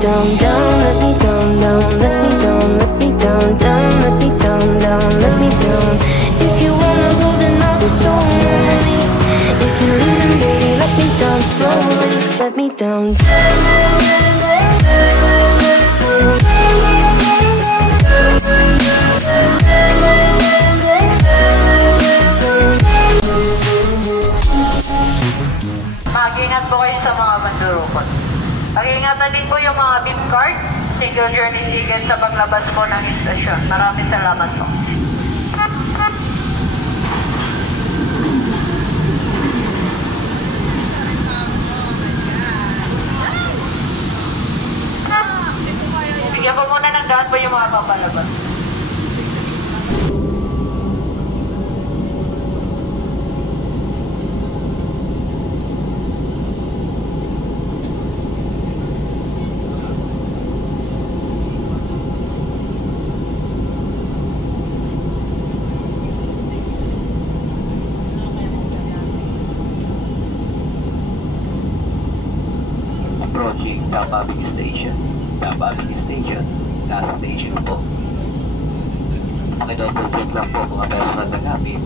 down, down, let me down, down, let me down, let me down, down, let me down, down, let me down. If you wanna go, then I'll be so lonely. If you're leaving, baby, let me down slowly, let me down. Mag-ingat po kayo sa mga mandurukot. Pag-ingatan din po yung mga beep card, single journey ticket sa paglabas po ng istasyon. Maraming salamat po. Bigyan po muna ng daan po yung mga papalabas. Approaching Tapabig Station. Tapabig Station. Last station po. Pakidouble check lang po mga personal na gamit